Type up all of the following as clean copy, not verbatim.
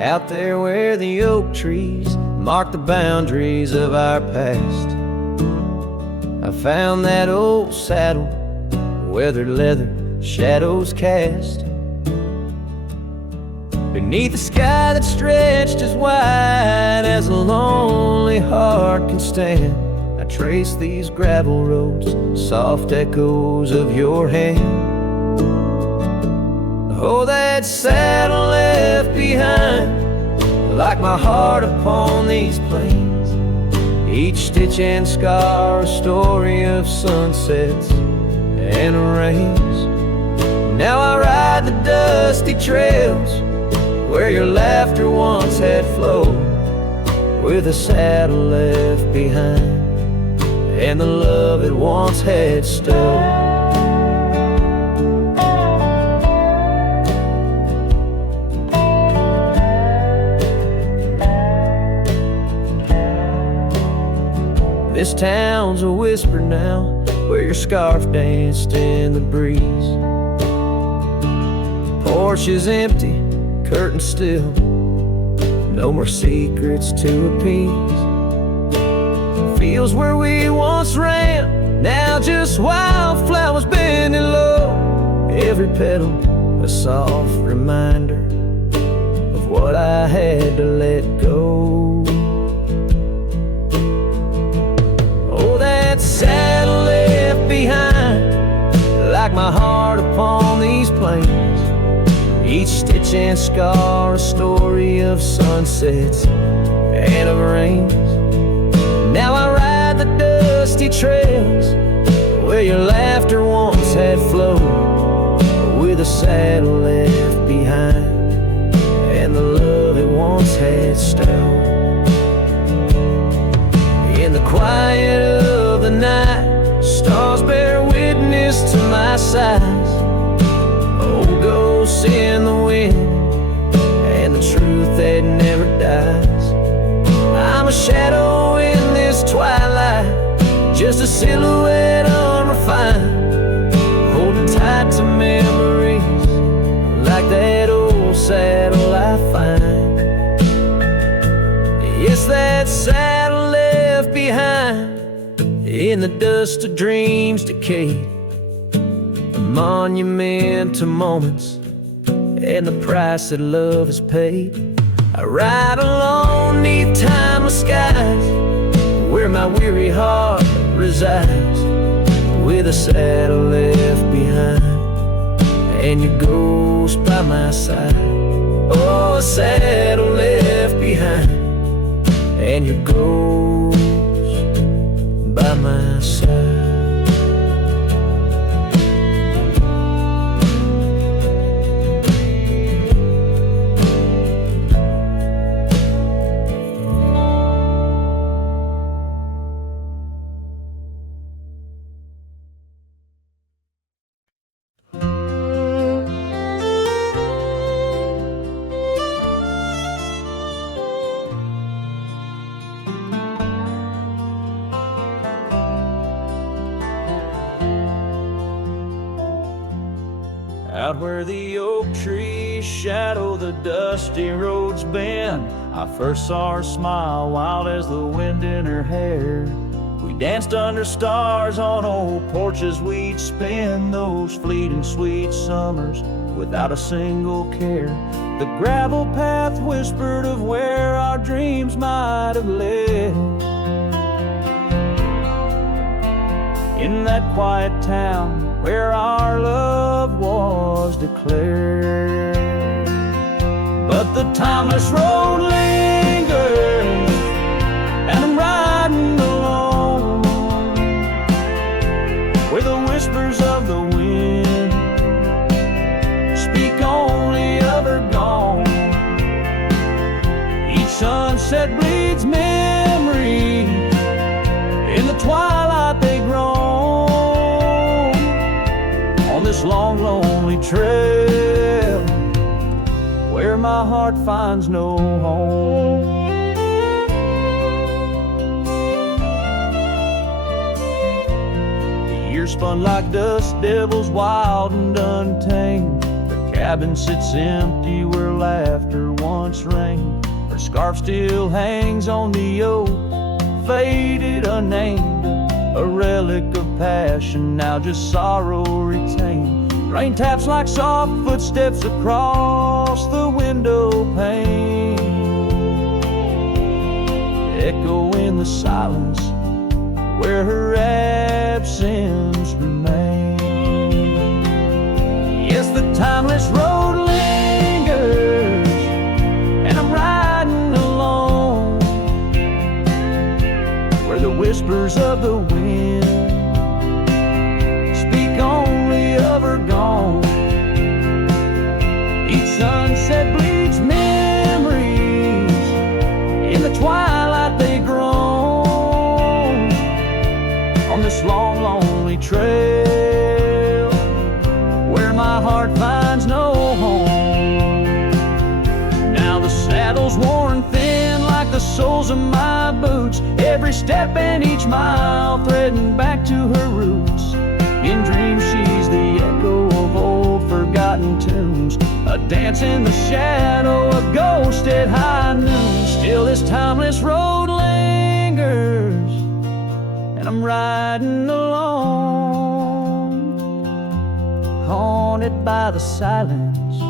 out there where the oak trees mark the boundaries of our past. I found that old saddle, weathered leather, shadows cast. Beneath a sky that stretched as wide as a lonely heart can stand, I trace these gravel roads, soft echoes of your hand. Oh, that saddle left behind, like my heart upon these plains. Each stitch and scar a story of sunsets and rains. Now I ride the dusty trails where your laughter once had flowed, with a saddle left behind and the love it once had stowed. This town's a whisper now, where your scarf danced in the breeze. Porch is empty, curtains still, no more secrets to appease. Fields where we once ran, now just wildflowers bending low. Every petal a soft reminder of what I had to let go. Saddle left behind, like my heart upon these plains. Each stitch and scar a story of sunsets and of rains. Now I ride the dusty trails where your laughter once had flowed, with a saddle left behind and the love it once had stowed. In the quiet of the night, stars bear witness to my sighs. Old ghosts in the wind and the truth that never dies. I'm a shadow in this twilight, just a silhouette unrefined, holding tight to memories like that old saddle I find. Yes, that saddle left behind in the dust of dreams decayed, a monument to moments and the price that love has paid. I ride alone neath timeless skies, where my weary heart resides, with a saddle left behind and your ghost by my side. Oh, a saddle left behind and your ghost by my side. Out where the oak trees shadow the dusty roads bend, I first saw her smile wild as the wind in her hair. We danced under stars on old porches, we'd spend those fleeting sweet summers without a single care. The gravel path whispered of where our dreams might have led. In that quiet town where our love was declared. But the timeless road lingers, and I'm riding alone, where the whispers of the wind speak only of her gone. Each sunset bleeds memory, in the twilight they groan. This long, lonely trail where my heart finds no home. The years spun like dust devils, wild and untamed. The cabin sits empty where laughter once reigned. Her scarf still hangs on the oak, faded, unnamed, a relic of passion, now just sorrow retained. Rain taps like soft footsteps across the window pane, echo in the silence where her absence remains. Yes, the timeless road lingers, and I'm riding alone, where the whispers of the wind speak only of her gone. Each sunset bleeds memories, in the twilight they groan, on this long, lonely trail where my heart finds no home. Now the saddle's worn thin like the soles of my boots, every step and each mile threading back to her roots. In dreams she's the echo of old forgotten tunes, a dance in the shadow, a ghost at high noon. Still this timeless road lingers, and I'm riding alone, haunted by the silence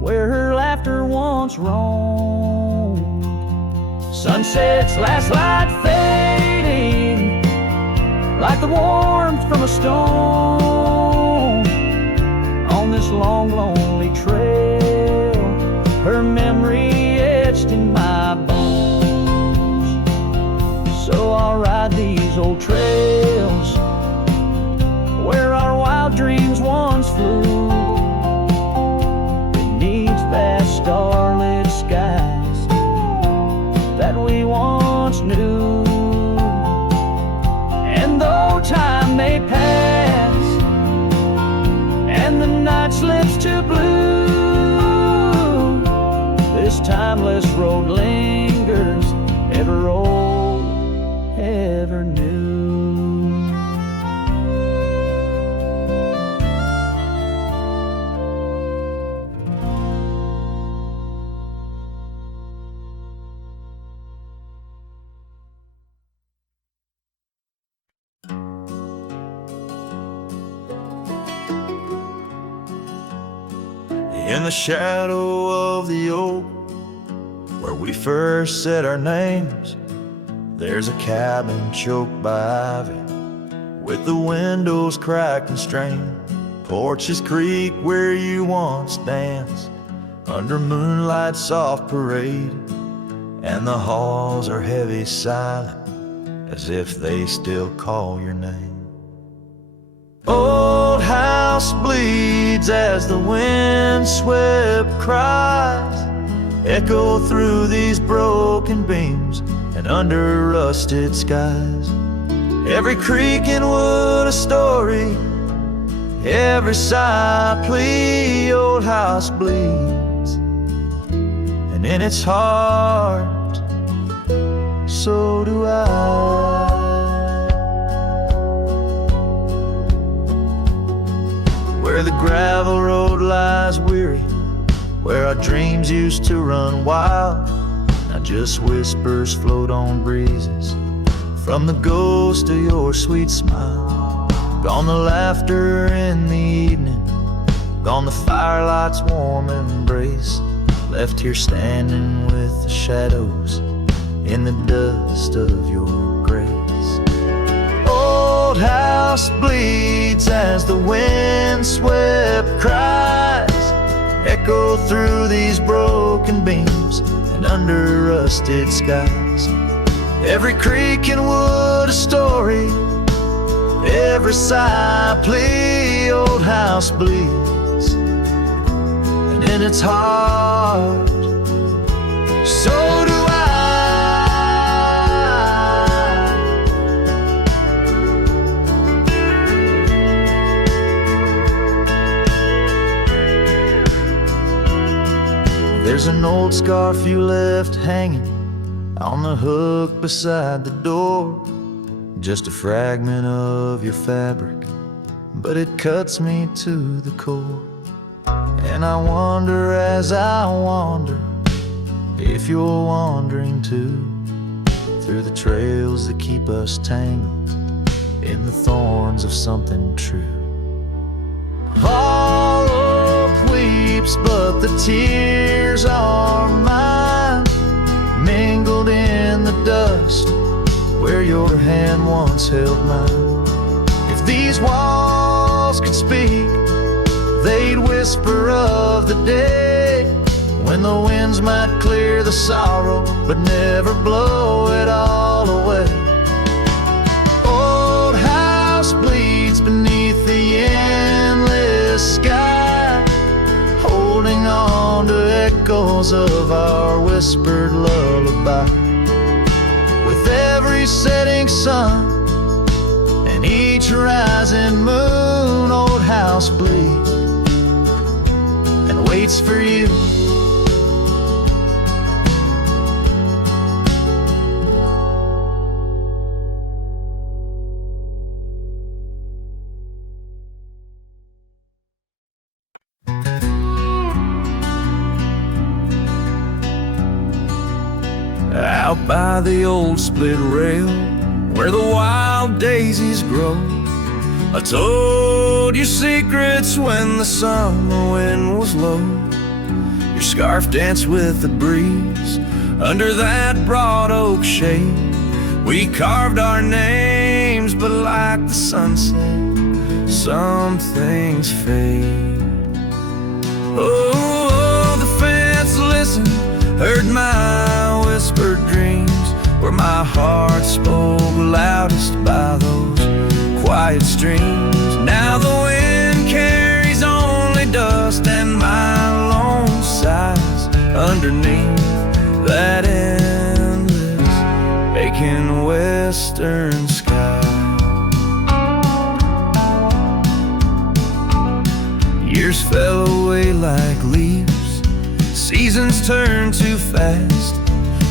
where her laughter once roamed. Sunset's last light fading like the warmth from a stone, on this long, lonely trail, her memory etched in my bones. So I'll ride these old trails where our wild dreams once flew, beneath vast starlit skies that we once knew. And though time may pass and the night slips to blue, this timeless road lingers, ever old, ever new. In the shadow of the oak, where we first said our names, there's a cabin choked by ivy, with the windows cracked and strained. Porches creak where you once danced, under moonlight's soft parade, and the halls are heavy silent, as if they still call your name. Old house bleeds as the wind-swept cries echo through these broken beams and under rusted skies. Every creak in wood a story, every sigh a plea. Old house bleeds, and in its heart, so do I. Where the gravel road lies weary, where our dreams used to run wild, now just whispers float on breezes from the ghost of your sweet smile. Gone the laughter in the evening, gone the firelight's warm embrace, left here standing with the shadows in the dust of your grace. Old house bleeds as the wind-swept cries echo through these broken beams and under rusted skies. Every creak in wood a story, every sigh a plea. Old house bleeds, and in its heart, so do I. There's an old scarf you left hanging on the hook beside the door, just a fragment of your fabric, but it cuts me to the core. And I wonder as I wander if you're wandering too, through the trails that keep us tangled in the thorns of something true. All hope weeps, but the tears are mine, mingled in the dust where your hand once held mine. If these walls could speak, they'd whisper of the day when the winds might clear the sorrow but never blow it all away. Old house bleeds beneath the endless sky, holding on to echoes of our whispered lullaby. With every setting sun and each rising moon, old house bleeds and waits for you. Out by the old split rail where the wild daisies grow, I told you secrets when the summer wind was low. Your scarf danced with the breeze under that broad oak shade. We carved our names, but like the sunset, some things fade. Oh, the fence listened, heard my whispered dreams, where my heart spoke loudest by those quiet streams. Now the wind carries only dust and my lone sighs underneath that endless aching western sky. Years fell away like leaves, seasons turn too fast.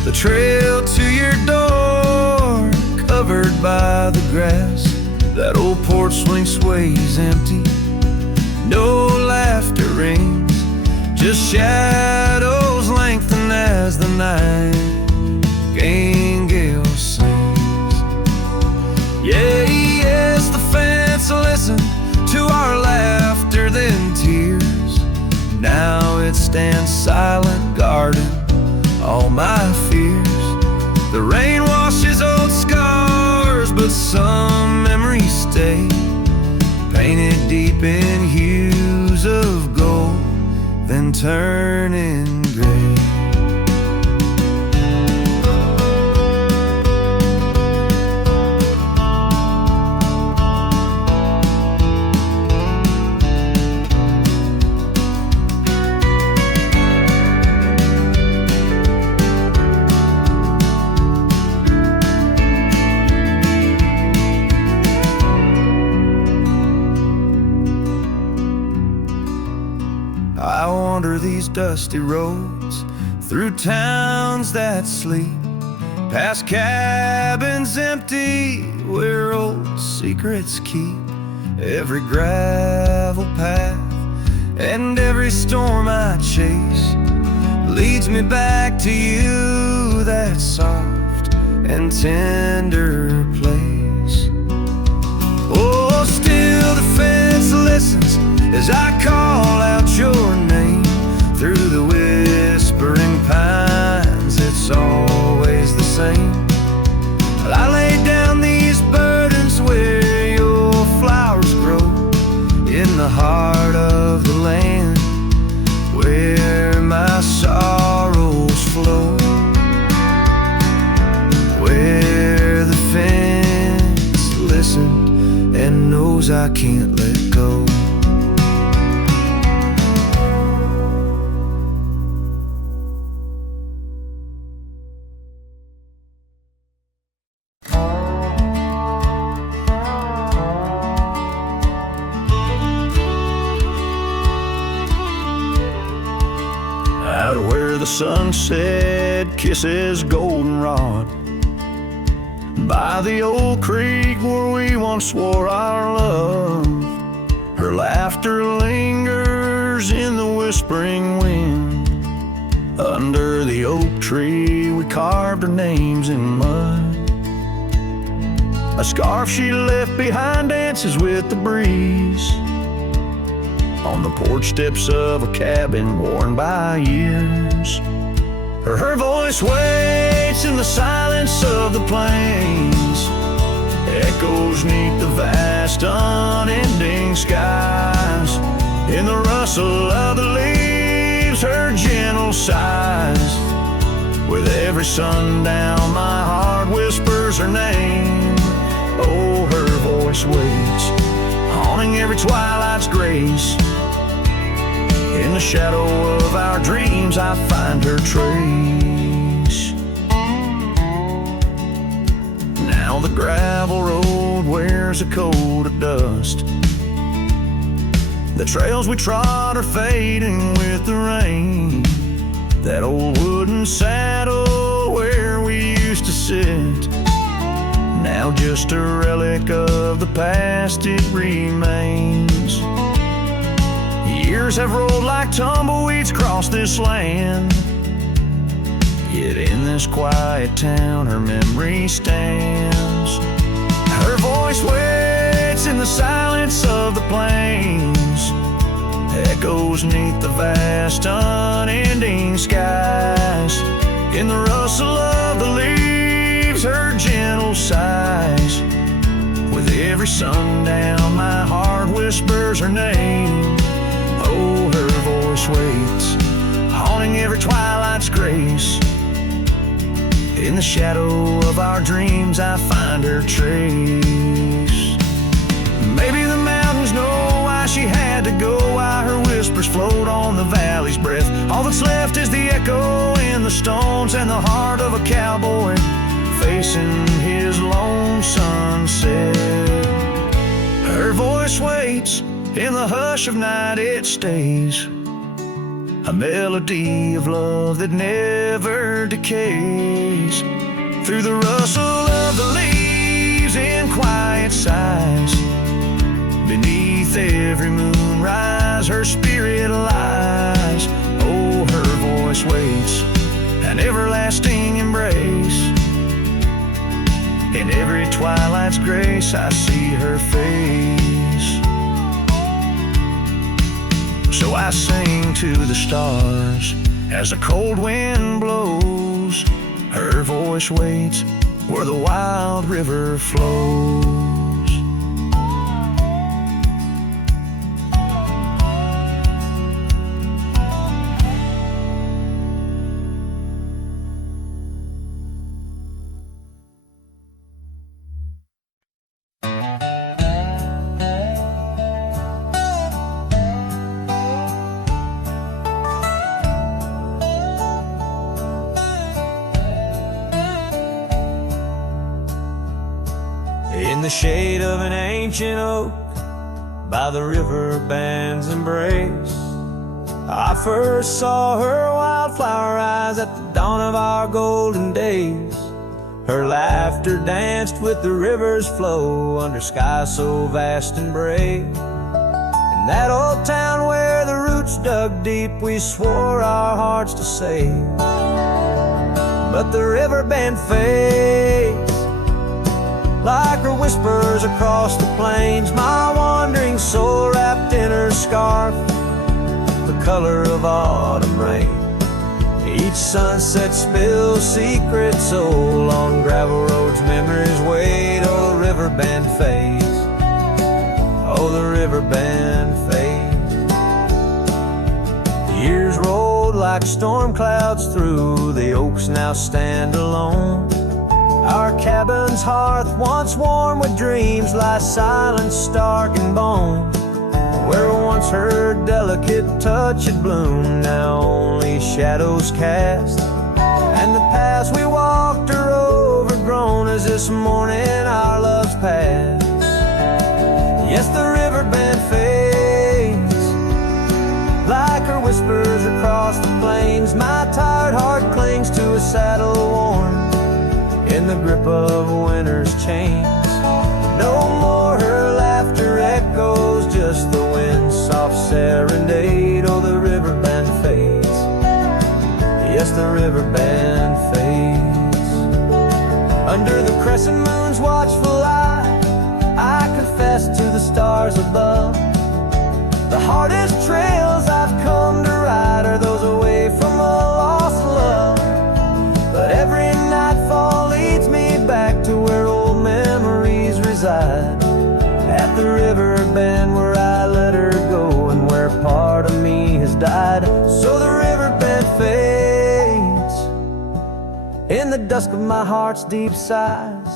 The trail to your door, covered by the grass. That old porch swing sways empty, no laughter rings, just shadows lengthen as the nightingale sings. Yeah, yes, the fence listened to our laughter, then tears. Now it stands silent, guarding all my fears. The rain washes old scars, but some memories stay, painted deep in hues of gold, then turning gray. I wander these dusty roads through towns that sleep, past cabins empty where old secrets keep. Every gravel path and every storm I chase leads me back to you, that soft and tender place. Oh, still the fence listens as I call out your name through the whispering pines. It's always the same. I lay down these burdens where your flowers grow, in the heart of the land where my sorrows flow, where the fence listened and knows I can't let go. The sunset kisses goldenrod, by the old creek where we once swore our love. Her laughter lingers whispers in the whispering wind. Under the oak tree we carved our names in mud. A scarf she left behind dances with the breeze on the porch steps of a cabin worn by years. Her voice waits in the silence of the plains, echoes neath the vast unending skies. In the rustle of the leaves, her gentle sighs. With every sundown, my heart whispers her name. Oh, her voice waits, haunting every twilight's grace. In the shadow of our dreams, I find her trace. Now the gravel road wears a coat of dust. The trails we trod are fading with the rain. That old wooden saddle where we used to sit, now just a relic of the past it remains. Years have rolled like tumbleweeds across this land, yet in this quiet town her memory stands. Her voice waits in the silence of the plains, echoes neath the vast unending skies. In the rustle of the leaves, her gentle sighs. With every sundown, my heart whispers her name. Oh, her voice waits, haunting every twilight's grace. In the shadow of our dreams, I find her trace. Maybe the mountains know why she had to go, why her whispers float on the valley's breath. All that's left is the echo in the stones and the heart of a cowboy facing his lone sunset. Her voice waits, in the hush of night it stays, a melody of love that never decays. Through the rustle of the leaves in quiet sighs, beneath every moonrise her spirit lies. Oh, her voice waits, an everlasting embrace. In every twilight's grace I see her face. So I sing to the stars as the cold wind blows. Her voice waits where the wild river flows. In the shade of an ancient oak, by the river band's embrace, I first saw her wildflower eyes at the dawn of our golden days. Her laughter danced with the river's flow under skies so vast and brave. In that old town where the roots dug deep, we swore our hearts to save. But the river band fades like her whispers across the plains. My wandering soul wrapped in her scarf, the color of autumn rain. Each sunset spills secrets so on gravel roads, memories wait. Oh, the river band fades. Oh, the river band fades. The years rolled like storm clouds through, the oaks now stand alone. Our cabin's hearth, once warm with dreams, lies silent, stark and bone. Where once her delicate touch had bloomed, now only shadows cast. And the paths we walked are overgrown as this morning our love's past. Yes, the river band fades like her whispers across the plains. My tired heart clings to a saddle worn in the grip of winter's chains. No more her laughter echoes, just the wind's soft serenade. Oh, river bend fades. Under the crescent moon's watchful eye, I confess to the stars above, the hardest trails I've come to ride are those away from a lost love. But every nightfall leads me back to where old memories reside, at the river bend where I let her go and where part of me has died. So the river bend fades in the dusk of my heart's deep sighs,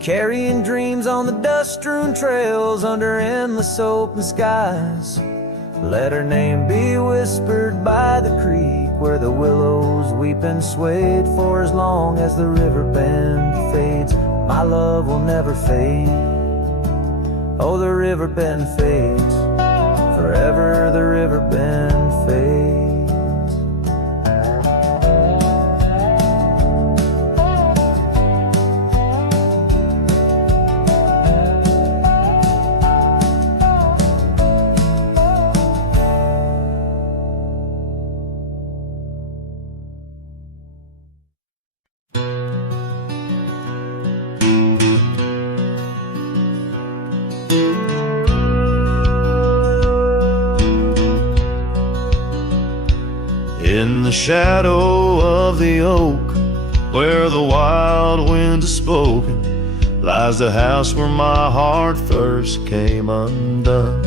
carrying dreams on the dust-strewn trails under endless open skies. Let her name be whispered by the creek where the willows weep and swayed. For as long as the river bend fades, my love will never fade. Oh, the river bend fades, forever the river bend fades. In the shadow of the oak, where the wild wind has spoken, lies the house where my heart first came undone.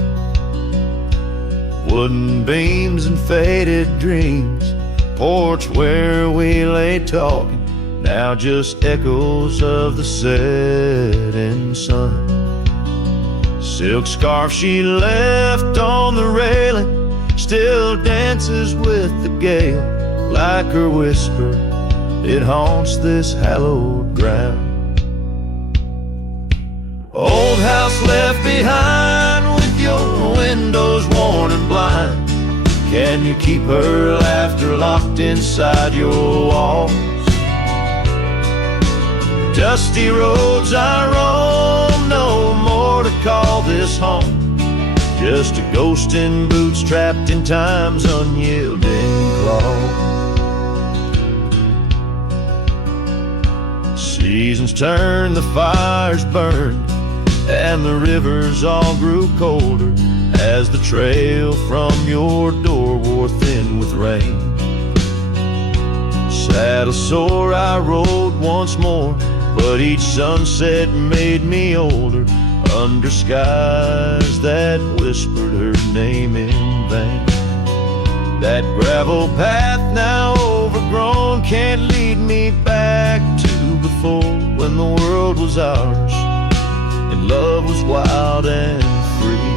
Wooden beams and faded dreams, porch where we lay talking, now just echoes of the setting sun. Silk scarf she left on the railing still dances with the gale. Like her whisper, it haunts this hallowed ground. Old house left behind with your windows worn and blind. Can you keep her laughter locked inside your walls? Dusty roads I roam, no more to call this home. Just a ghost in boots trapped in time's unyielding claw. Seasons turned, the fires burned, and the rivers all grew colder as the trail from your door wore thin with rain. Saddle sore I rode once more, but each sunset made me older, under skies that whispered her name in vain. That gravel path now overgrown can't lead me back to before, when the world was ours and love was wild and free.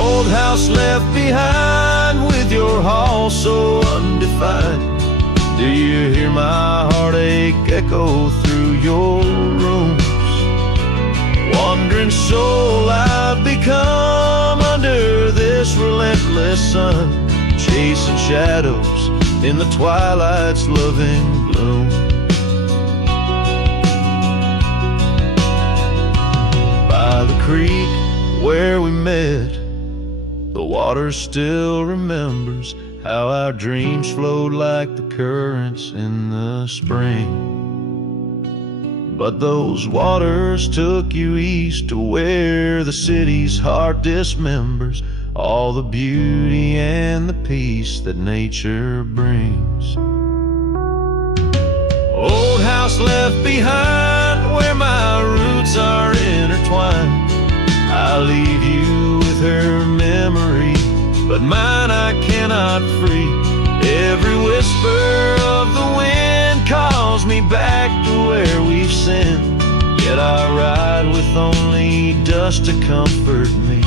Old house left behind with your hall so undefined. Do you hear my heartache echo through your rooms? Wandering soul I've become under this relentless sun, chasing shadows in the twilight's loving gloom. By the creek where we met, the water still remembers how our dreams flowed like the currents in the spring. But those waters took you east to where the city's heart dismembers all the beauty and the peace that nature brings. Old house left behind where my roots are intertwined. I leave you with her memory, but mine I cannot free. Every whisper of the wind calls me back to where we've sinned, yet I ride with only dust to comfort me.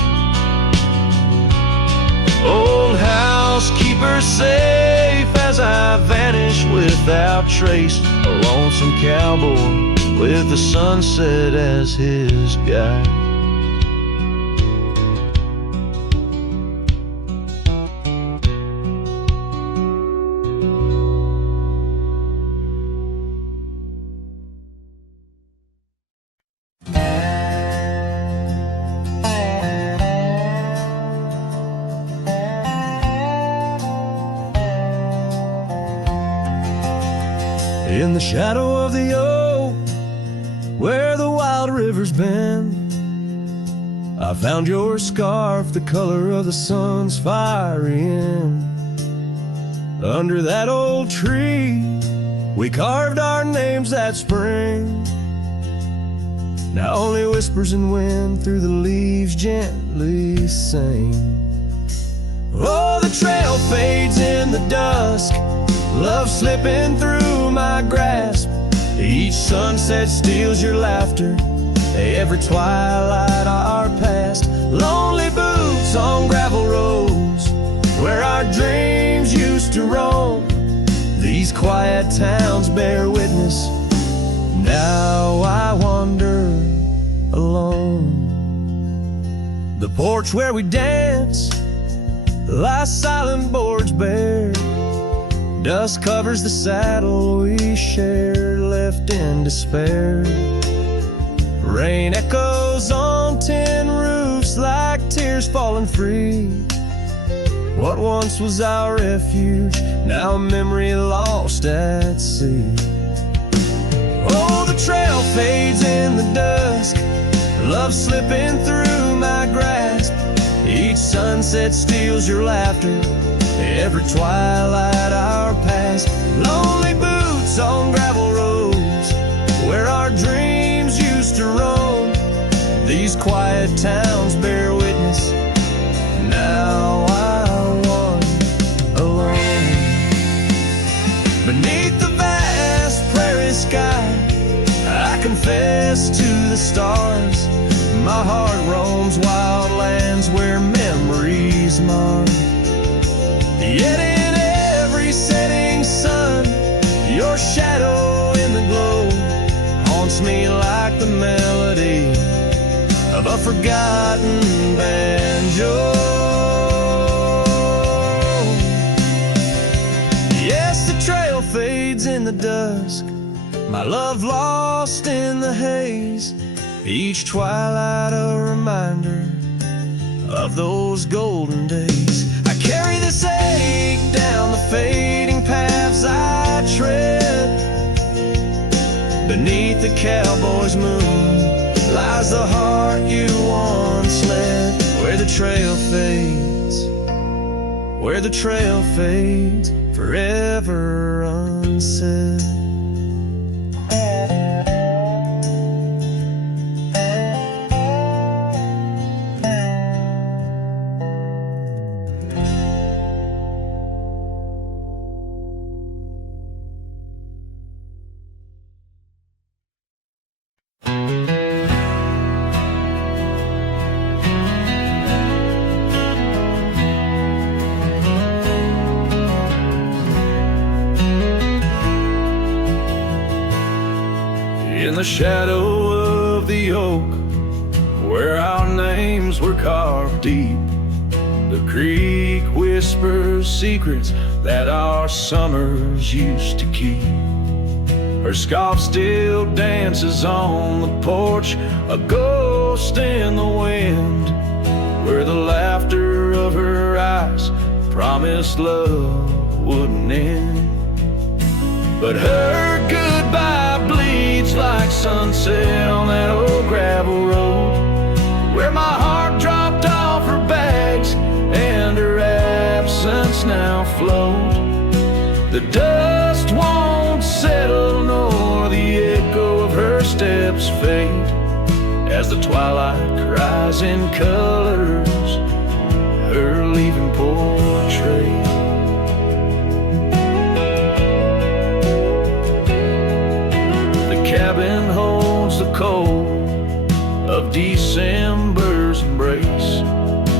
Old house, keep her safe as I vanish without trace, a lonesome cowboy with the sunset as his guide. In the shadow of the oak, where the wild river's bend, I found your scarf, the color of the sun's fiery end. Under that old tree, we carved our names that spring. Now only whispers and wind through the leaves gently sing. Oh, the trail fades in the dusk, love slipping through my grasp. Each sunset steals your laughter, every twilight our past. Lonely boots on gravel roads, where our dreams used to roam. These quiet towns bear witness, now I wander alone. The porch where we dance lies silent, boards bare. Dust covers the saddle we shared, left in despair. Rain echoes on tin roofs like tears falling free. What once was our refuge, now a memory lost at sea. Oh, the trail fades in the dusk, love slipping through my grasp. Each sunset steals your laughter, every twilight our past. Lonely boots on gravel roads, where our dreams used to roam. These quiet towns bear witness, now I wander alone. Beneath the vast prairie sky, I confess to the stars. My heart roams wild lands where memories mar. Yet in every setting sun, your shadow in the glow haunts me like the melody of a forgotten banjo. Yes, the trail fades in the dusk, my love lost in the haze. Each twilight a reminder of those golden days. I carry this ache down the fading paths I tread. Beneath the cowboy's moon lies the heart you once led. Where the trail fades, where the trail fades, forever unsaid. In the shadow of the oak, where our names were carved deep, the creek whispers secrets that our summers used to keep. Her scarf still dances on the porch, a ghost in the wind, where the laughter of her eyes promised love wouldn't end. But her goodbye bleeds like sunset on that old gravel road, where my heart dropped off her bags and her absence now flowed. The dust won't settle nor the echo of her steps fade, as the twilight cries in colors her leaving portrait. Cabin holds the cold of December's embrace,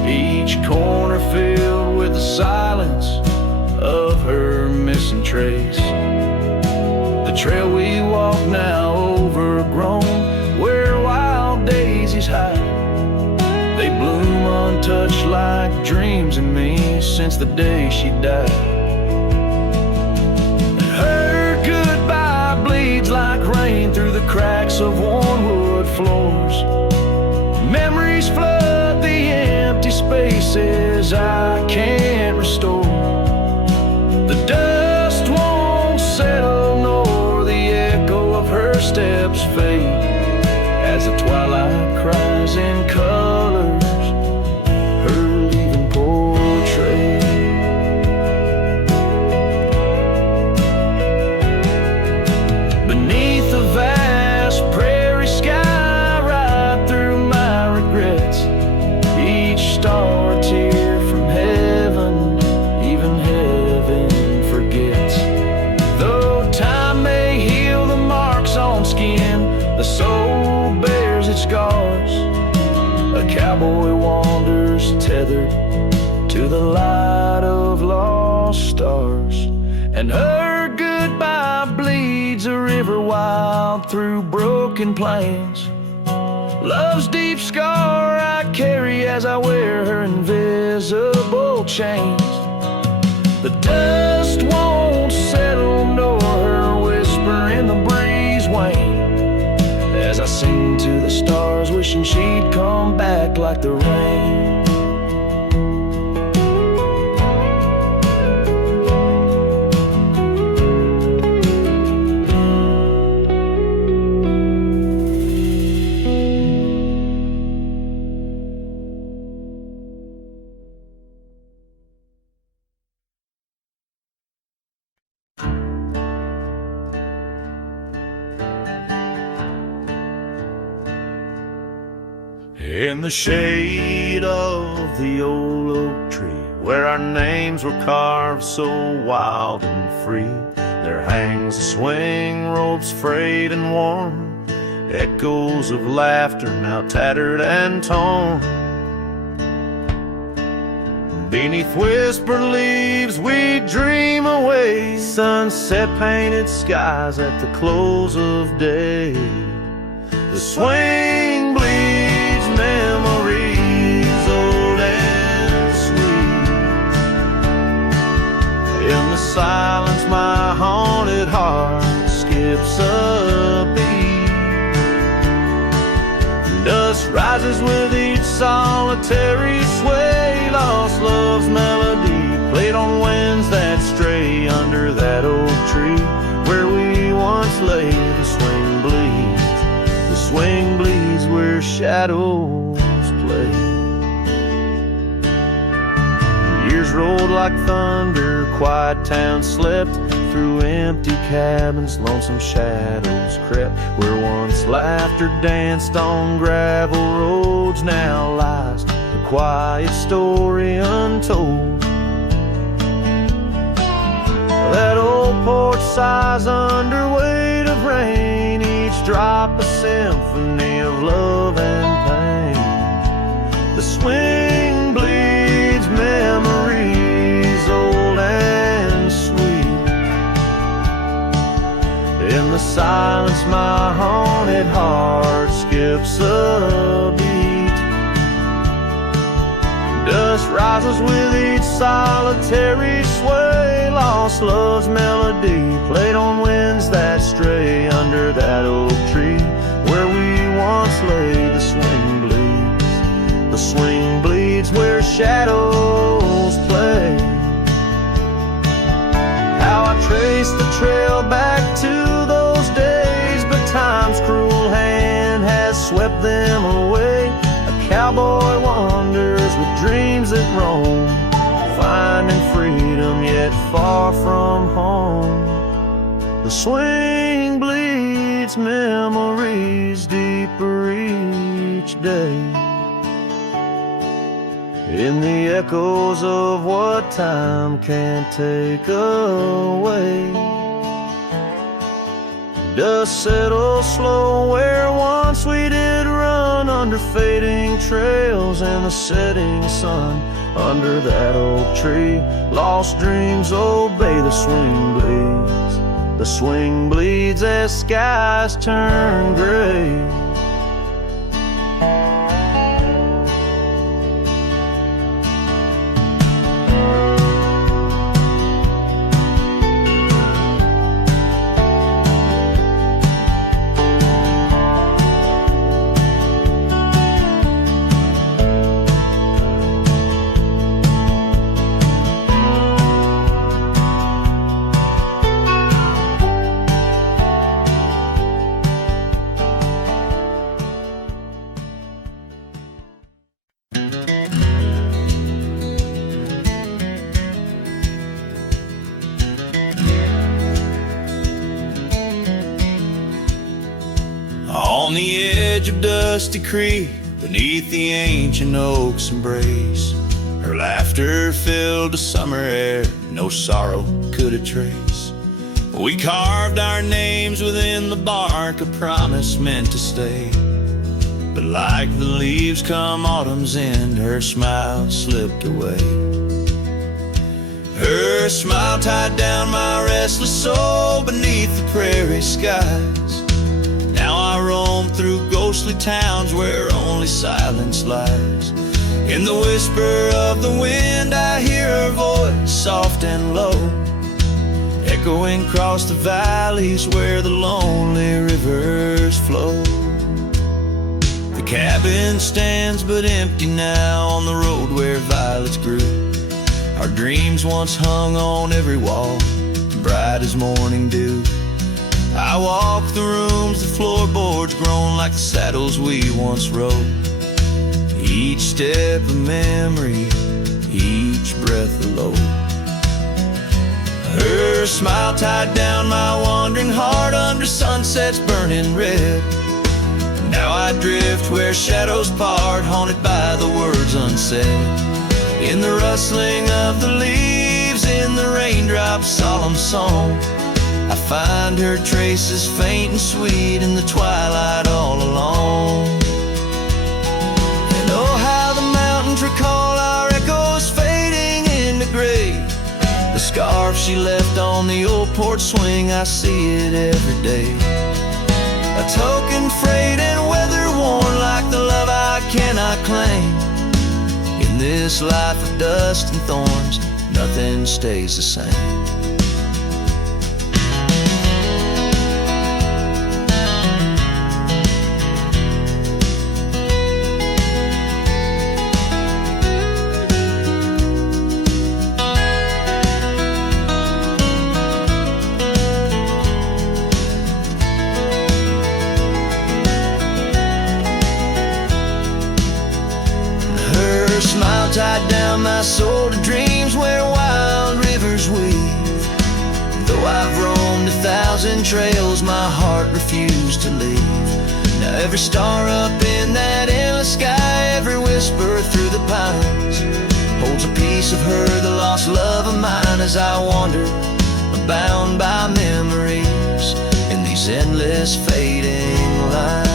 each corner filled with the silence of her missing trace. The trail we walk now overgrown, where wild daisies hide, they bloom untouched like dreams in me since the day she died. Like rain through the cracks of worn wood floors, memories flood the empty spaces I footsteps fade as the twilight cries in colors her leaving portrait. Beneath the vast prairie sky, right through my regrets, each star a tear from heaven, even heaven forgets. Though time may heal the marks on skin, the soul bears its scars. A cowboy wanders tethered to the light of lost stars, and her goodbye bleeds a river wild through broken plains. Love's deep scar I carry as I wear her invisible chains. The dust won't settle nor her whisper in the breeze wane, as I sing to the stars wishing she'd come back like the rain. In the shade of the old oak tree, where our names were carved so wild and free, there hangs a swing, ropes frayed and worn, echoes of laughter now tattered and torn. Beneath whispered leaves we dream away, sunset painted skies at the close of day. The swing bleeds memories old and sweet. In the silence my haunted heart skips a beat. Dust rises with each solitary sway, lost love's melody played on winds that stray under that oak tree where we once lay. The swing bleeds, the swing bleeds where shadows play. Years rolled like thunder, quiet towns slept through empty cabins, lonesome shadows crept where once laughter danced on gravel roads. Now lies the quiet story untold. That old porch sighs under weight of rain, each drop a symphony of love and pain. The swing bleeds memories old and sweet. In the silence my haunted heart skips a beat. Dust rises with each solitary sway, lost love's melody played on winds that stray under that oak tree where we once lay. The swing bleeds, the swing bleeds where shadows play. How I trace the trail back to those days, but time's cruel hand has swept them away. A cowboy wanders with dreams that roam, finding freedom yet far from home. The swing bleeds memories deeper each day, in the echoes of what time can't take away. Dust settles slow where once we did run, under fading trails and the setting sun under that oak tree. Lost dreams obey the swing bleeds, the swing bleeds as skies turn gray. On the edge of Dusty Creek, beneath the ancient oak's embrace, her laughter filled the summer air, no sorrow could it trace. We carved our names within the bark, a promise meant to stay. But like the leaves come autumn's end, her smile slipped away. Her smile tied down my restless soul beneath the prairie skies. Now I roam through ghostly towns where only silence lies. In the whisper of the wind I hear her voice, soft and low, echoing across the valleys where the lonely rivers flow. The cabin stands but empty now on the road where violets grew. Our dreams once hung on every wall, bright as morning dew. I walk the rooms, the floorboards grown like the saddles we once rode. Each step a memory, each breath a load. Her smile tied down my wandering heart under sunsets burning red. Now I drift where shadows part, haunted by the words unsaid. In the rustling of the leaves, in the raindrops' solemn song, I find her traces faint and sweet in the twilight all along. And oh, how the mountains recall our echoes fading into gray. The scarf she left on the old porch swing, I see it every day. A token frayed and weather worn like the love I cannot claim. In this life of dust and thorns, nothing stays the same. Tied down my soul to dreams where wild rivers weave. Though I've roamed 1,000 trails, my heart refused to leave. Now every star up in that endless sky, every whisper through the pines, holds a piece of her, the lost love of mine. As I wander, bound by memories in these endless fading lines.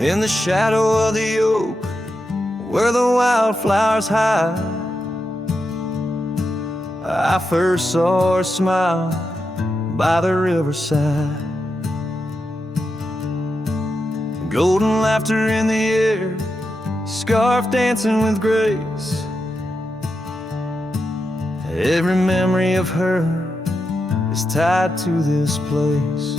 In the shadow of the oak, where the wildflowers hide, I first saw her smile by the riverside. Golden laughter in the air, scarf dancing with grace. Every memory of her is tied to this place.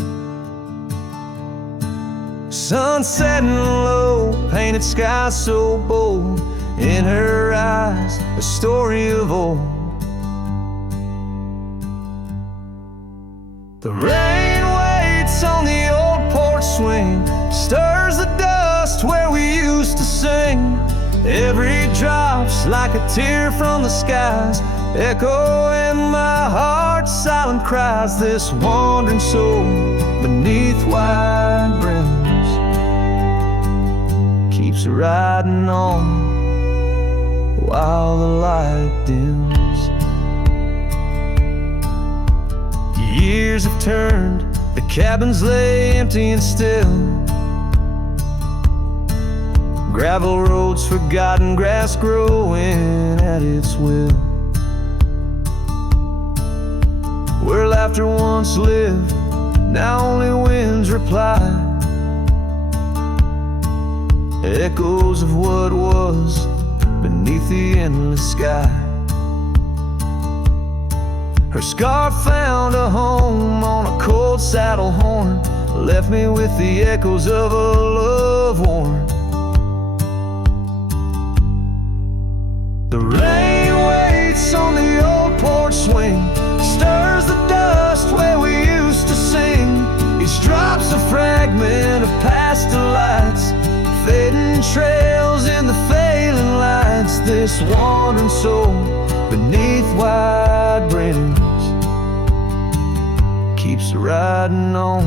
Sun setting low, painted sky so bold, in her eyes a story of old. The rain waits on the old porch swing, stirs the dust where we used to sing. Every drop's like a tear from the skies, echo in my heart's silent cries. This wandering soul beneath wide brims keeps riding on while the light dims. Years have turned, the cabins lay empty and still. Gravel roads forgotten, grass growing at its will. Where laughter once lived, now only winds reply. Echoes of what was beneath the endless sky. Her scarf found a home on a cold saddle horn, left me with the echoes of a love worn. The rain waits on the old porch swing, stirs the dust trails in the failing lights, this wandering soul beneath wide brims keeps riding on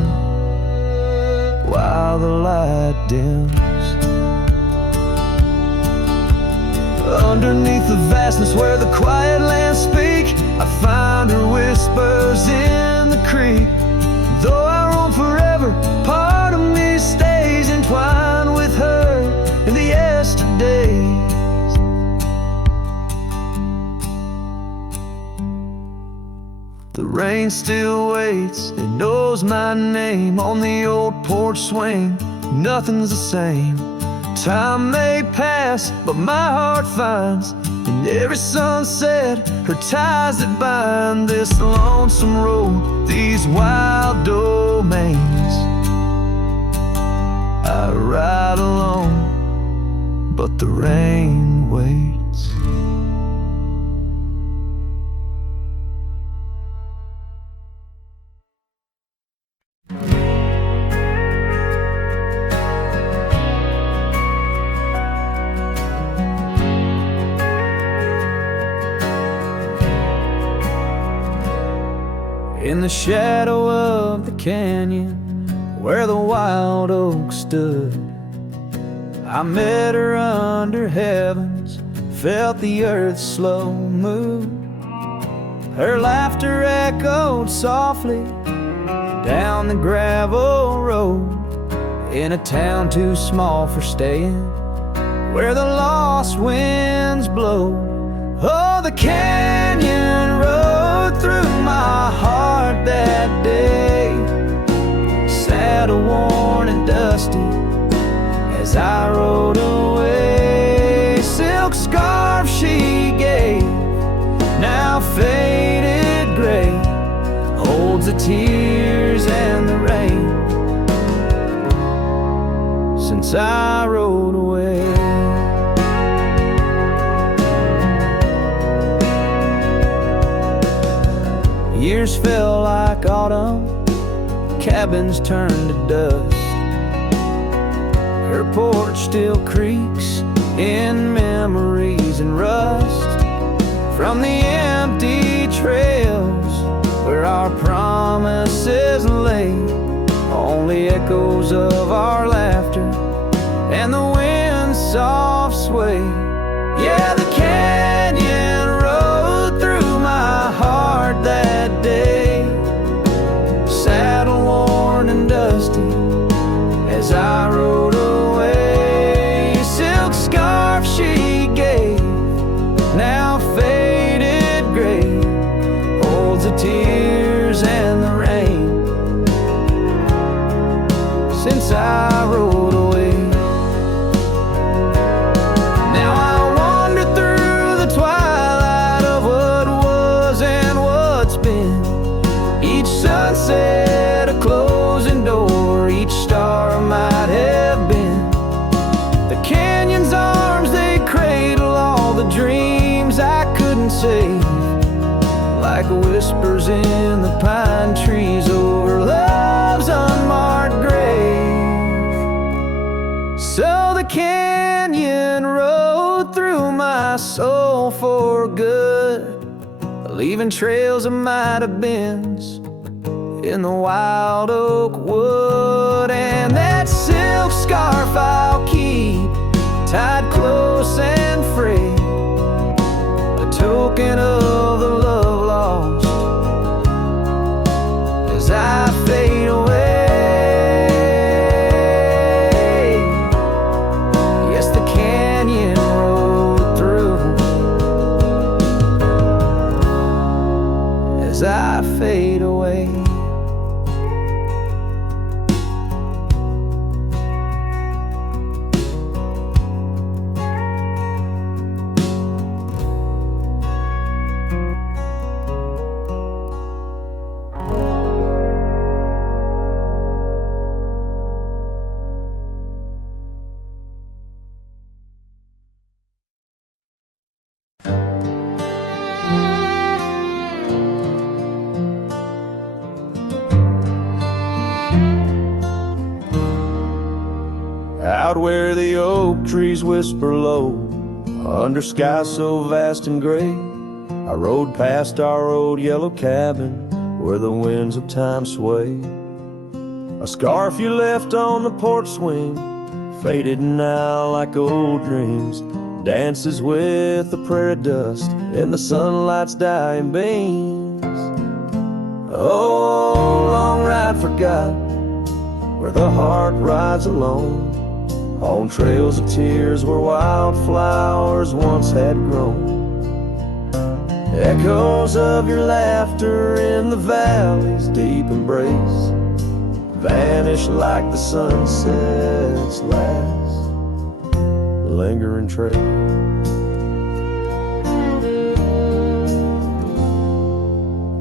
while the light dims. Underneath the vastness where the quiet lands speak, I find her whispers in the creek. Though I roam forever, part of me stays entwined with her in the yesterdays. The rain still waits, it knows my name. On the old porch swing, nothing's the same. Time may pass, but my heart finds in every sunset her ties that bind this lonesome road, these wild domains. I ride alone, but the rain waits. In the shadow of the canyon where the wild oak stood, I met her under heavens, felt the earth's slow move. Her laughter echoed softly down the gravel road, in a town too small for staying, where the lost winds blow. Oh, the canyon rode through my heart that day, saddle worn and dusty as I rode away. Silk scarf she gave, now faded gray, holds the tears and the rain since I rode away. Years fell like autumn, cabins turned to dust. Her porch still creaks in memories and rust from the empty trails where our promises lay. Only echoes of our laughter and the wind's soft sway. Yeah, the canyon rode through my heart that day, saddle worn and dusty as I rode away. Silk scarf she gave, now faded gray, holds the tears and the rain since I rode away. Now I wander through the twilight of what was and what's been. Each sunset a closing door, each star might have been. The canyon's arms, they cradle all the dreams I couldn't save, like whispers in the pine trees over love's unmarked grave. So the canyon rode through my soul for good, leaving trails of might have beens in the wild oak wood. And that silk scarf I'll keep tied close and free, a token of the love lost as I fade away. Yes, the canyon rode through as I fade away. Out where the oak trees whisper low under skies so vast and gray. I rode past our old yellow cabin where the winds of time sway. A scarf you left on the porch swing, faded now like old dreams, dances with the prairie dust in the sunlight's dying beams. Oh, long ride forgot where the heart rides alone, on trails of tears where wildflowers once had grown. Echoes of your laughter in the valley's deep embrace vanish like the sunset's last lingering trace.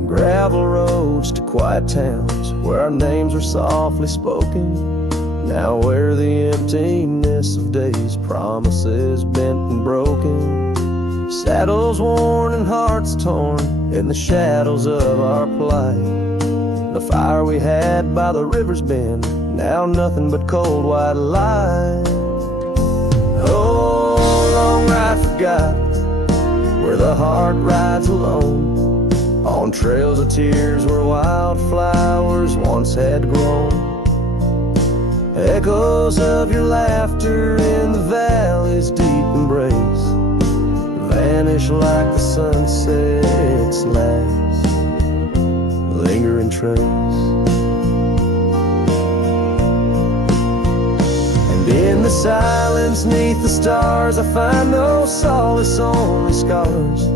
Gravel roads to quiet towns where our names are softly spoken, now where the emptiness of days, promises bent and broken, saddles worn and hearts torn in the shadows of our plight. The fire we had by the river's bend, now nothing but cold white light. Oh, long ride forgot where the heart rides alone, on trails of tears where wildflowers once had grown. Echoes of your laughter in the valley's deep embrace vanish like the sunset's last lingering trace. And in the silence neath the stars, I find no solace, only scars.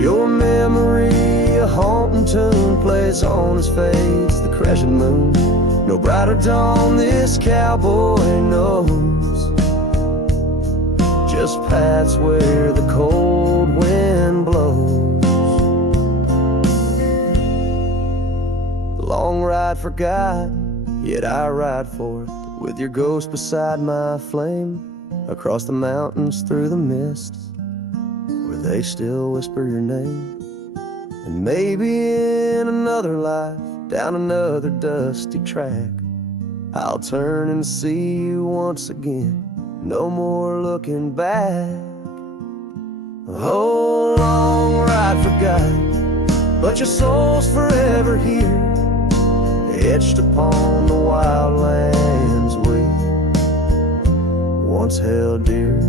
Your memory, a haunting tune, plays on as fades the crescent moon. No brighter dawn this cowboy knows, just paths where the cold wind blows. The long ride forgot, yet I ride forth with your ghost beside my flame, across the mountains through the mists where they still whisper your name. And maybe in another life, down another dusty track, I'll turn and see you once again, no more looking back. Oh, long ride forgot, but your soul's forever here, etched upon the wild lands we once held dear.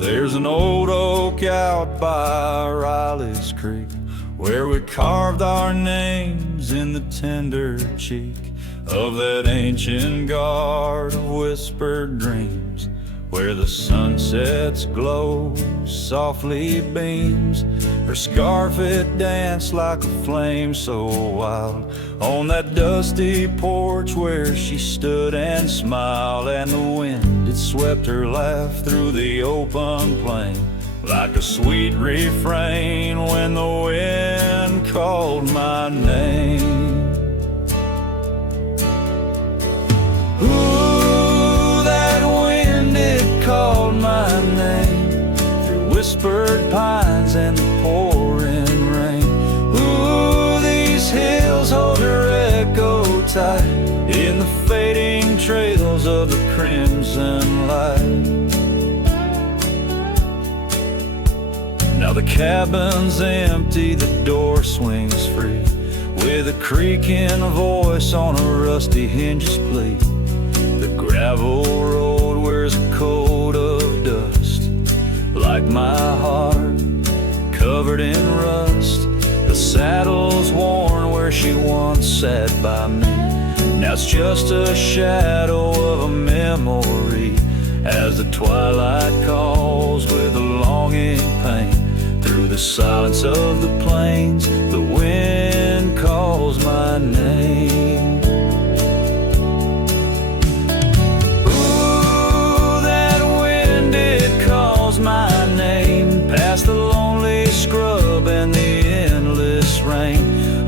There's an old oak out by Riley's Creek where we carved our names in the tender cheek of that ancient guard of whispered dreams, where the sunset's glow softly beams. Her scarf it danced like a flame so wild on that dusty porch where she stood and smiled, and the wind it swept her laugh through the open plain like a sweet refrain when the wind called my name. Ooh, that wind it called my name through whispered pines and the pouring rain. Ooh, these hills hold her echo tight in the fading trails of the crimson light. Now the cabin's empty, the door swings free, with a creaking voice on a rusty hinge's plea. The gravel road wears a coat of dust, like my heart, covered in rust. The saddle's worn where she once sat by me, now it's just a shadow of a memory, as the twilight calls with a longing pain. Through the silence of the plains, the wind wind calls my name. Ooh, that wind, it calls my name, past the lonely scrub and the endless rain.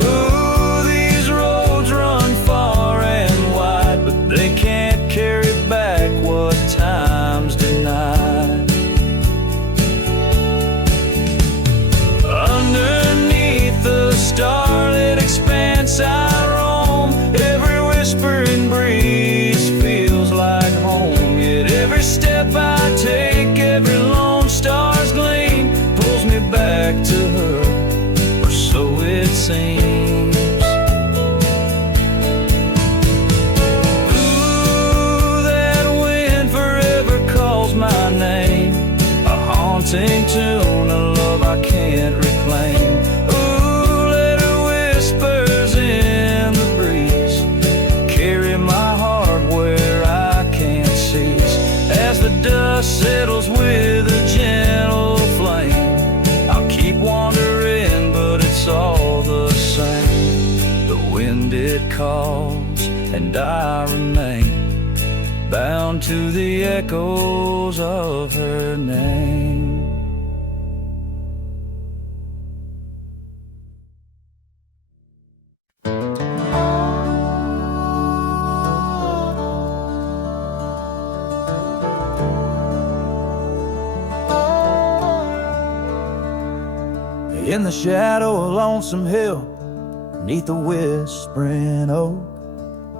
Ooh, these roads run far and wide, but they can't carry back what time's denied. Underneath the starlit expanse I roam, every whispering breeze feels like home. Yet every step I take, every lone star's gleam pulls me back to her, or so it seems. Ooh, that wind forever calls my name, a haunting tune, a love I can't reclaim. Ooh, let her whispers in the breeze carry my heart where I can't cease. As the dust settles with a gentle flame, I'll keep wandering, but it's all the same. The wind, it calls, and I remain bound to the echoes of her name. In the shadow of Lonesome Hill, neath the whispering oak,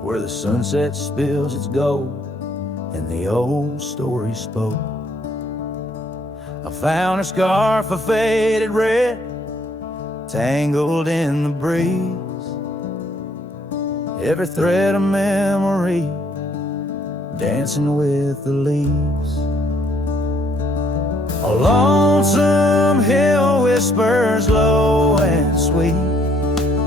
where the sunset spills its gold and the old story spoke, I found a scarf of faded red, tangled in the breeze, every thread of memory dancing with the leaves. A lonesome hill whispers low and sweet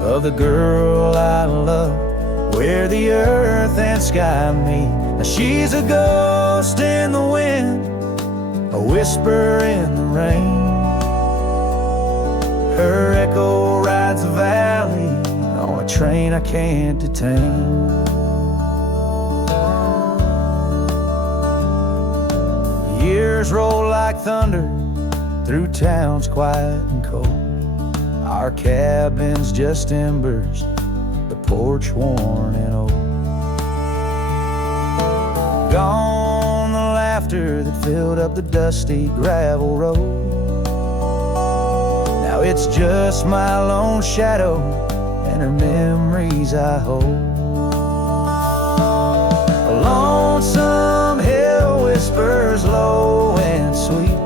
of the girl I love, where the earth and sky meet. Now she's a ghost in the wind, a whisper in the rain. Her echo rides the valley on a train I can't detain. Years roll like thunder through towns quiet and cold. Our cabin's just embers, the porch worn and old. Gone the laughter that filled up the dusty gravel road. Now it's just my lone shadow and her memories I hold. A lonesome hill whispers low and sweet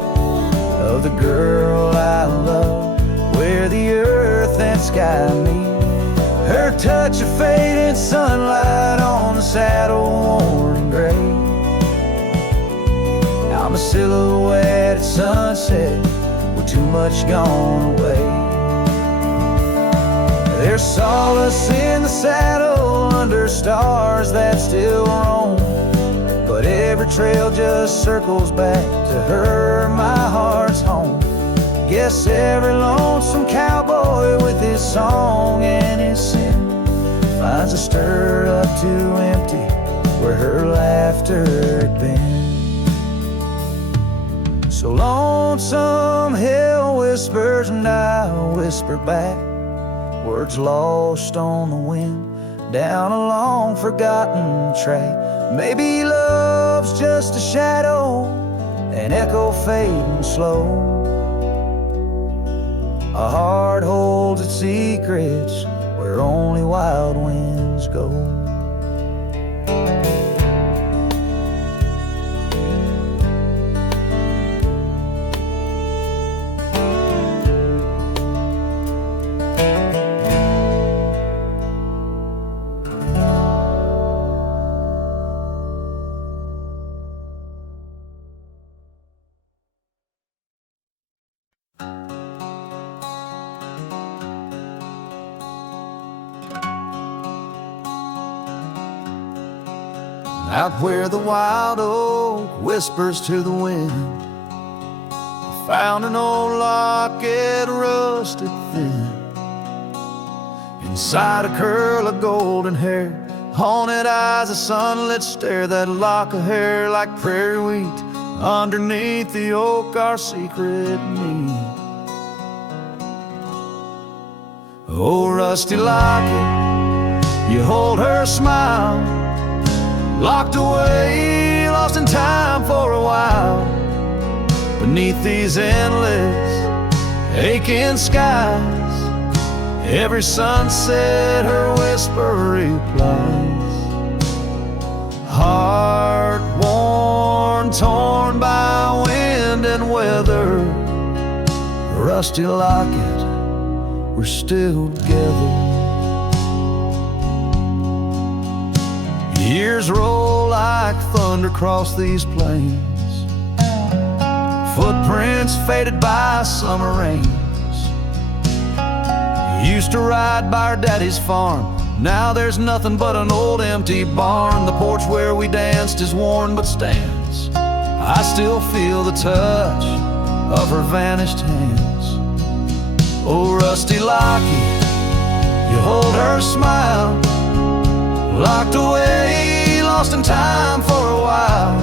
of the girl I love, where the earth and sky meet. Her touch of fading sunlight on the saddle worn and gray. I'm a silhouette at sunset with too much gone away. There's solace in the saddle under stars that still roam, but every trail just circles back to her, my heart's home. Guess every lonesome cowboy with his song and his sin finds a stirred up too empty where her laughter had been. So lonesome hill whispers and I whisper back, words lost on the wind down a long forgotten track. Maybe love's just a shadow, an echo fading slow. A heart holds its secrets where only wild winds go. Out where the wild oak whispers to the wind, I found an old locket rusted thin, and inside a curl of golden hair, haunted eyes, a sunlit stare, that lock of hair like prairie wheat underneath the oak, our secret need. Oh, rusty locket, you hold her smile, locked away, lost in time for a while. Beneath these endless, aching skies, every sunset her whisper replies. Heart worn, torn by wind and weather, rusty locket, we're still together. Years roll like thunder across these plains, footprints faded by summer rains. Used to ride by our daddy's farm, now there's nothing but an old empty barn. The porch where we danced is worn but stands. I still feel the touch of her vanished hands. Oh, rusty locket, you hold her smile, locked away, lost in time for a while.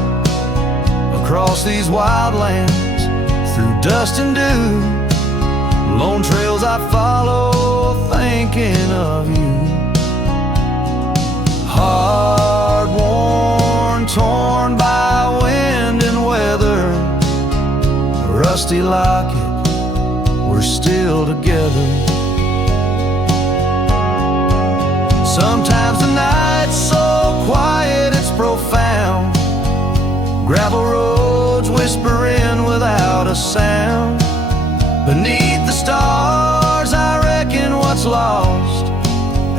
Across these wild lands, through dust and dew, lone trails I follow, thinking of you. Hard worn, torn by wind and weather, rusty locket, we're still together. Sometimes the night's so quiet it's profound, gravel roads whispering without a sound. Beneath the stars I reckon what's lost,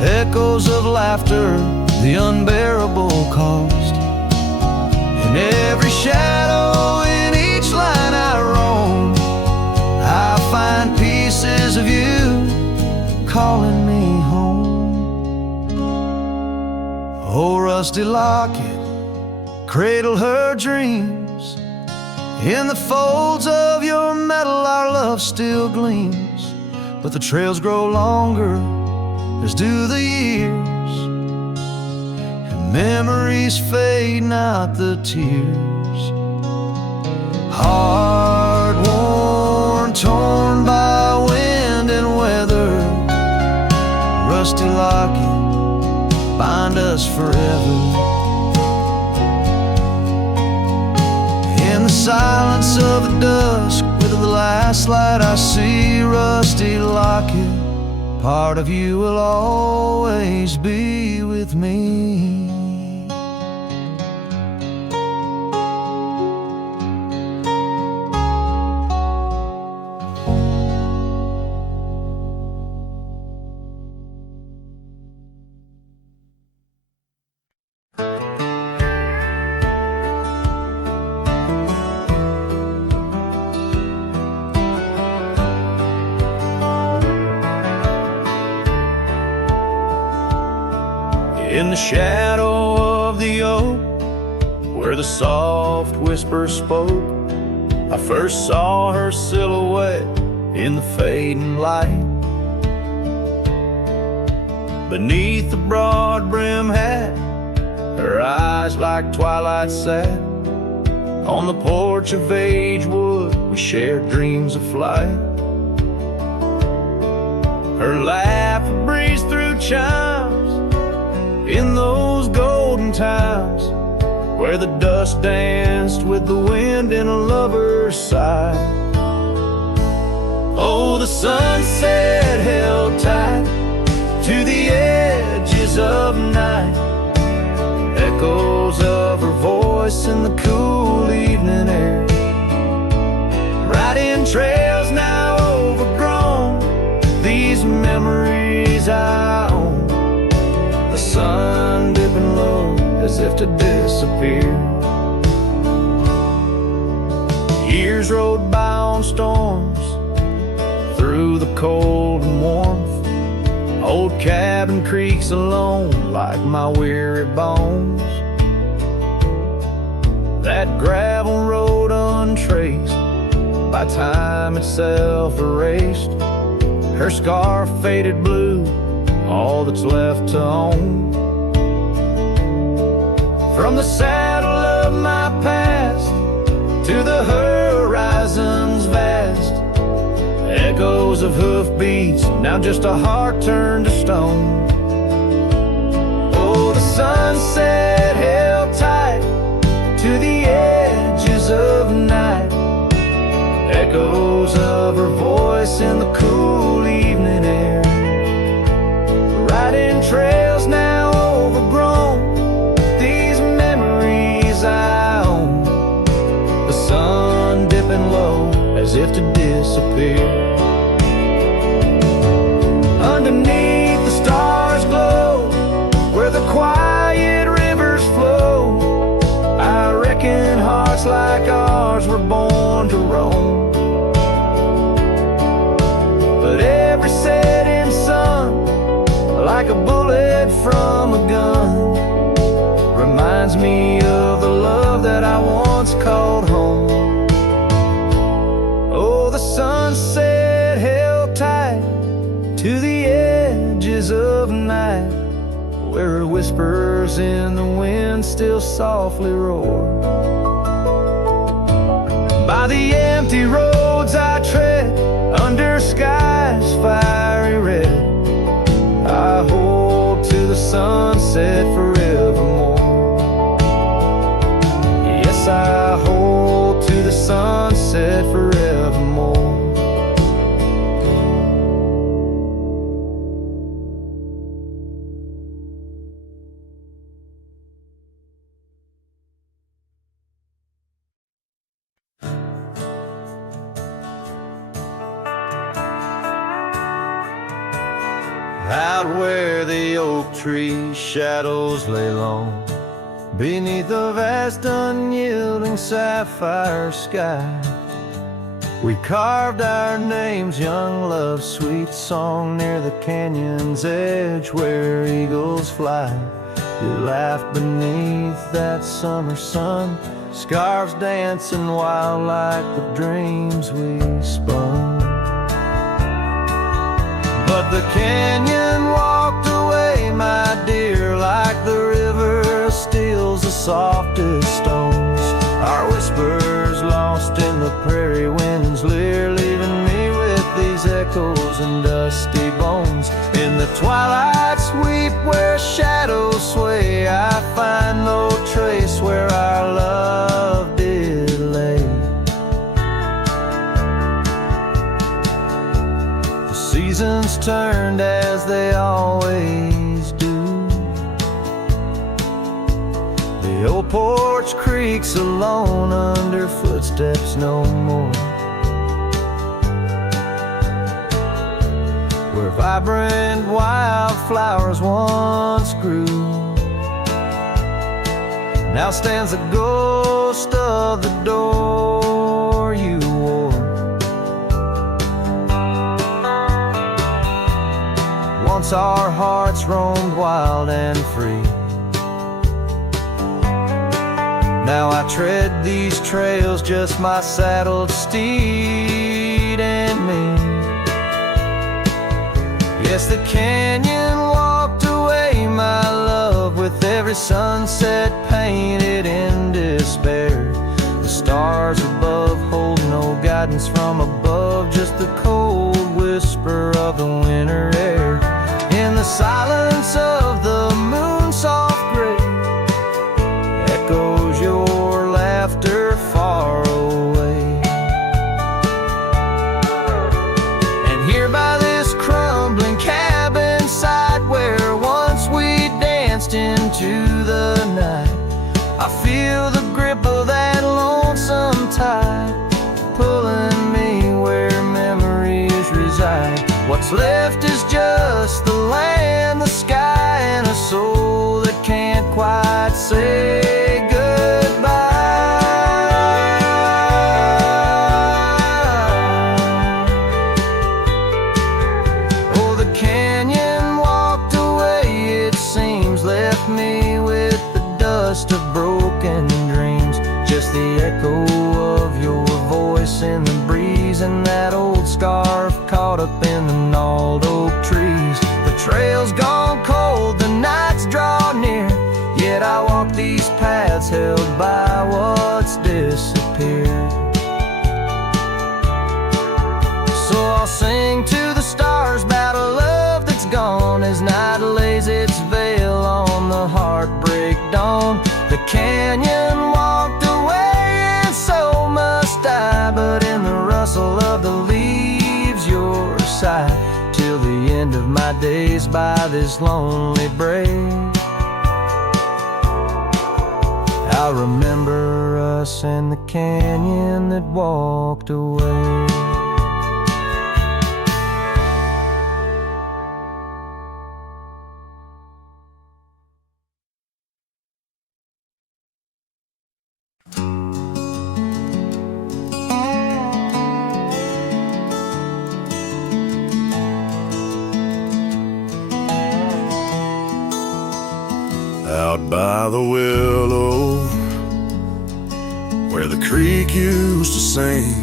echoes of laughter, the unbearable cost. In every shadow, in each line I roam, I find pieces of you calling me home. Oh, rusty locket, cradle her dreams, in the folds of your metal our love still gleams. But the trails grow longer, as do the years, and memories fade, not the tears. Hard worn, torn by wind and weather, rusty locket, bind us forever. In the silence of the dusk, with the last light I see, rusty locket, part of you will always be with me. In the shadow of the oak, where the soft whisper spoke, I first saw her silhouette in the fading light. Beneath the broad brim hat, her eyes like twilight sat. On the porch of Agewood, we shared dreams of flight. Her laugh breezed through chimes in those golden times, where the dust danced with the wind in a lover's sigh. Oh, the sunset held tight to the edges of night, echoes of her voice in the cool evening air. Riding trails now overgrown, these memories I own. The sun dipping low as if to disappear. Years rode by on storms, through the cold and warmth. Old cabin creaks alone like my weary bones. That gravel road untraced, by time itself erased. Her scarf faded blue all that's left to own. From the saddle of my past to the horizon's vast, echoes of hoofbeats, now just a heart turned to stone. Oh, the sunset held tight to the edges of night, echoes of her voice in the cool evening air, riding trails now overgrown, these memories I own. The sun dipping low as if to disappear. Underneath the stars glow, where the quiet rivers flow, I reckon hearts like ours were born to roam. But every setting sun, like a bullet from a gun, reminds me of the love that I once called home. Oh, the sunset held tight to the edges of night, where whispers in the wind still softly roar. By the empty roads I tread, under skies fiery red, I hold to the sunset forevermore. Yes, I hold to the sunset forevermore. Out where the oak tree shadows lay long, beneath a vast unyielding sapphire sky, we carved our names, young love's sweet song, near the canyon's edge where eagles fly. You laughed beneath that summer sun, scarves dancing wild like the dreams we spun. But the canyon walked away, my dear, like the river steals the softest stones. Our whispers lost in the prairie wind's leer, leaving me with these echoes and dusty bones. In the twilight sweep where shadows sway, I find no trace where our love did lay. Seasons turned as they always do. The old porch creaks alone under footsteps no more, where vibrant wildflowers once grew, now stands the ghost of the door you wore. Once our hearts roamed wild and free, now I tread these trails, just my saddled steed and me. Yes, the canyon walked away, my love, with every sunset painted in despair. The stars above hold no guidance from above, just the cold whisper of the winter air. In the silence of the moon's soft gray, echoes your laughter far away. And here by this crumbling cabin site, where once we danced into the night, I feel the grip of that lonesome tide, pulling me where memories reside. What's left is just the land, the sky, and a soul that can't quite say goodbye. Oh, the canyon walked away, it seems, left me with the dust of broken dreams, just the echo of your voice in the breeze, and that old scarf caught up in the gnarled oak trees. The trail's gone cold, the nights draw near, yet I walk these paths held by what's disappeared. So I'll sing to the stars about a love that's gone, as night lays its veil on the heartbreak dawn. The canyon walked away and so must I, but in the rustle of the leaves your side, till the end of my days by this lonely brave. I'll remember us in the canyon that walked away. Out by the willow, where the creek used to sing,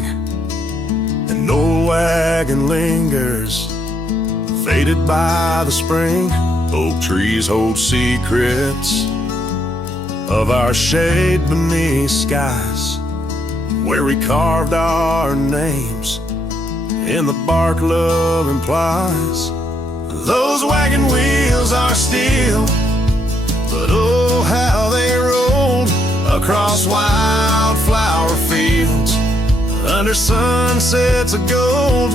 an old wagon lingers, faded by the spring. Oak trees hold secrets of our shade beneath skies, where we carved our names in the bark love implies. Those wagon wheels are steel, but oh, how they rolled across wildflower fields under sunsets of gold.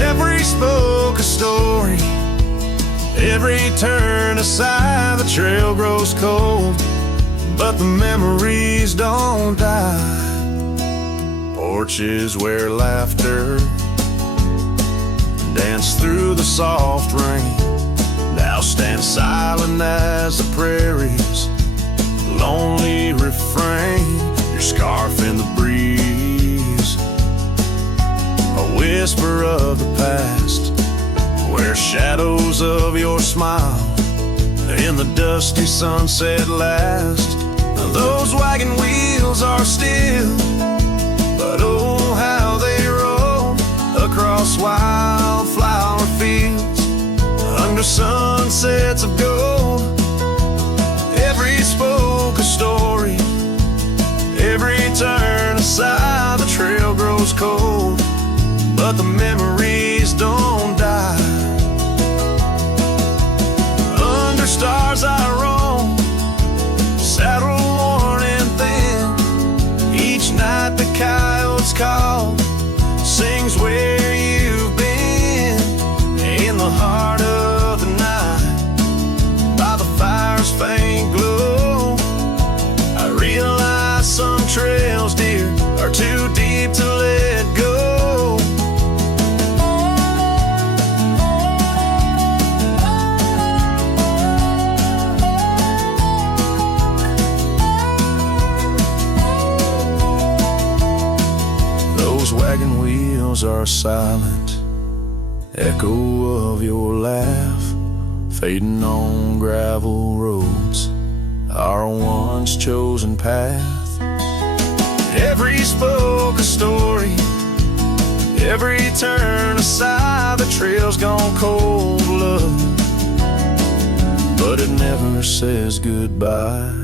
Every spoke a story, every turn aside, the trail grows cold, but the memories don't die. Porches where laughter danced through the soft rain now stand silent as the prairie's lonely refrain. Your scarf in the breeze, a whisper of the past, where shadows of your smile in the dusty sunset last. Those wagon wheels are still, but oh, how they roll across wildflower fields under sunsets of gold. Every spoke a story, every turn aside, the trail grows cold, but the memories don't die. Under stars I roam, saddle worn and thin. Each night the coyotes call, sings where you've been. In the heart of the night, by the fire's faint glow, I realize some trails, dear, are too deep to let go. Those wagon wheels are a silent echo of your laugh, fading on gravel roads, our once chosen path. Every spoke a story, every turn aside, the trail's gone cold, love, but it never says goodbye.